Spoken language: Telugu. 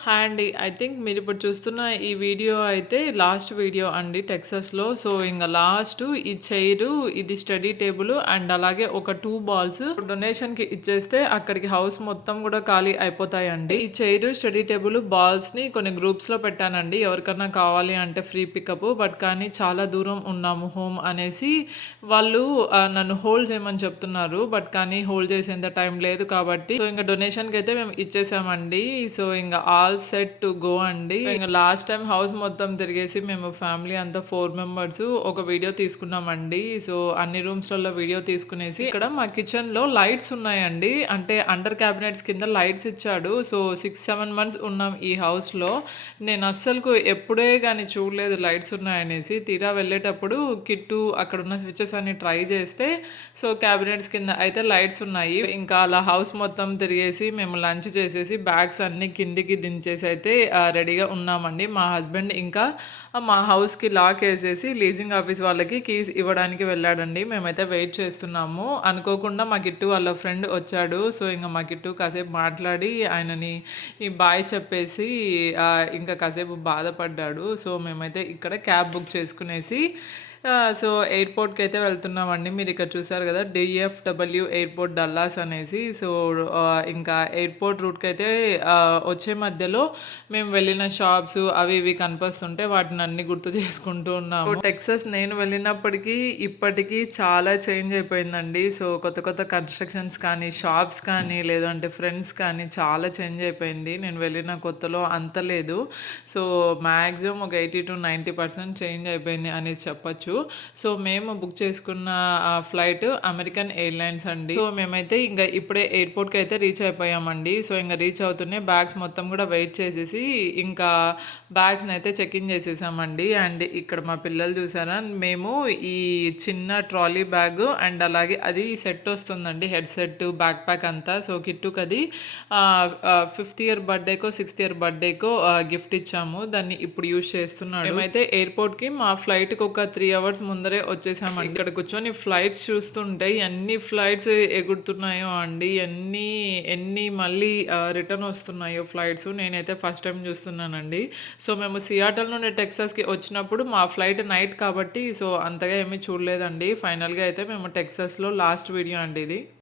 హాయ్ అండి. ఐ థింక్ మీరిప్పుడు చూస్తున్న ఈ వీడియో అయితే లాస్ట్ వీడియో అండి టెక్సాస్‌లో. సో, ఇంగ లాస్టు ఈ చైరు, ఇది స్టడీ టేబుల్ అండ్ అలాగే ఒక 2 బాల్స్ డొనేషన్‌కి ఇచ్చేస్తే అక్కడికి హౌస్ మొత్తం గూడా ఖాళీ అయిపోతాయండి. ఈ చైరు, స్టడీ టేబుల్, బాల్స్‌ని కొన్ని గ్రూప్స్‌లో పెట్టానండి. ఎవరికన్నా కావాలి అంటే ఫ్రీ పికప్. బట్ కానీ చాలా దూరం ఉన్నాము హోమ్ అనేసి వాళ్ళు నన్ను హోల్డ్ చేయమని చెప్తున్నారు. బట్ కానీ హోల్డ్ చేసేంత టైం లేదు కాబట్టి సో, ఇంక డొనేషన్‌కయితే మేము ఇచ్చేసామండి. సో, ఇంగ ఆల్ సెట్ టు గో అండి. ఇంగ లాస్ట్ టైమ్ హౌస్ మొత్తం తిరిగేసి మేము ఫ్యామిలీ అంతా 4 మెంబర్స్ ఒక వీడియో తీసుకున్నామండి. సో, అన్ని రూమ్స్‌లలో వీడియో తీసుకునేసి ఇక్కడ మా కిచెన్‌లో లైట్స్ ఉన్నాయండి. అంటే అండర్ క్యాబినెట్స్ కింద లైట్స్ ఇచ్చాడు. సో, 6, 7 మంత్స్ ఉన్నాం ఈ హౌస్‌లో. నేను అస్సలకు ఎప్పుడే గాని చూడలేదు లైట్స్ ఉన్నాయనేసి. తీరా వెళ్ళేటప్పుడు కిట్టు అక్కడున్న స్విచెస్ అన్ని ట్రై చేస్తే సో, క్యాబినెట్స్ కింద అయితే లైట్స్ ఉన్నాయి. ఇంకా అలా హౌస్ మొత్తం తిరిగేసి మేము లంచ్ చేసేసి బ్యాగ్స్ అన్నీ కిందికి దించేసి అయితే రెడీగా ఉన్నామండి. మా హస్బెండ్ ఇంకా మా హౌస్‌కి లాక్ ఏసేసి లీజింగ్ ఆఫీస్ వాళ్ళకి కీస్ ఇవ్వడానికి వెళ్ళాడండి. మేమైతే వెయిట్ చేస్తున్నాము. అనుకోకుండా మా కిట్టు వాళ్ళ ఫ్రెండ్ వచ్చాడు. సో, ఇంక మా కిట్టు కాసేపు మాట్లాడి ఆయనని ఈ బాయ్ చెప్పేసి ఇంకా కాసేపు బాధపడ్డాడు. సో, మేమైతే ఇక్కడ క్యాబ్ బుక్ చేసుకునేసి సో, ఎయిర్‌పోర్ట్‌కైతే వెళ్తున్నామండి. మీరిక్కడ చూసారు గదా! డీఎఫ్‌డబ్ల్యూ ఎయిర్‌పోర్ట్ డల్లాస్ అనేసి. సో, ఇంకా ఎయిర్‌పోర్ట్ రూట్‌కైతే వచ్చే మధ్యలో మేము వెళ్ళిన షాప్స్ అవి ఇవి కనిపిస్తుంటే వాటినన్నీ గుర్తు చేసుకుంటూ ఉన్నాము. సో, టెక్సాస్ నేను వెళ్ళినప్పటికీ, ఇప్పటికి చాలా చేంజ్ అయిపోయిందండి. సో, కొత్త కొత్త కన్‌స్ట్రక్షన్స్ కానీ, షాప్స్ కానీ, లేదంటే ఫ్రెండ్స్ కానీ చాలా చేంజ్ అయిపోయింది. నేను వెళ్ళిన కొత్తలో అంత లేదు. సో, మాక్సిమం ఒక 80-90% చేంజ్ అయిపోయింది అనేసి చెప్పొచ్చు. సో, మేము బుక్ చేసుకున్న ఫ్లైట్ అమెరికన్ ఎయిర్‌లైన్స్ అండి. సో, మేమైతే ఇంక ఇప్పుడే ఎయిర్‌పోర్ట్‌కి అయితే రీచ్ అయిపోయామండి. సో, ఇంక రీచ్ అవుతూనే బ్యాగ్స్ మొత్తం కూడా వెయిట్ చేసేసి ఇంకా బ్యాగ్స్‌ని అయితే చెక్ ఇన్ చేసేసామండి. అండ్ ఇక్కడ మా పిల్లలు చూసారా మేము ఈ చిన్న ట్రాలీ బ్యాగ్ అండ్ అలాగే అది సెట్ వస్తుందండి. హెడ్ సెట్, బ్యాక్ ప్యాక్ అంతా. సో, కిట్టుకి అది 5th ఇయర్ బర్త్‌డేకో, 6th ఇయర్ బర్త్‌డేకో గిఫ్ట్ ఇచ్చాము. దాన్ని ఇప్పుడు యూజ్ చేస్తున్నాడు. మేమైతే ఎయిర్‌పోర్ట్‌కి మా ఫ్లైట్‌కి ఒక 3 అవర్స్ ముందరే వచ్చేసామండి. ఇక్కడ కూర్చొని ఫ్లైట్స్ చూస్తుంటే ఎన్ని ఫ్లైట్స్ ఎగురుతున్నాయో అండి. ఎన్ని ఎన్ని మళ్ళీ రిటర్న్ వస్తున్నాయో ఫ్లైట్స్. నేనైతే ఫస్ట్ టైం చూస్తున్నానండి. సో, మేము సియాటల్ నుండి టెక్సాస్‌కి వచ్చినప్పుడు మా ఫ్లైట్ నైట్ కాబట్టి సో, అంతగా ఏమీ చూడలేదండి. ఫైనల్‌గా అయితే మేము టెక్సాస్‌లో లాస్ట్ వీడియో అండి ఇది.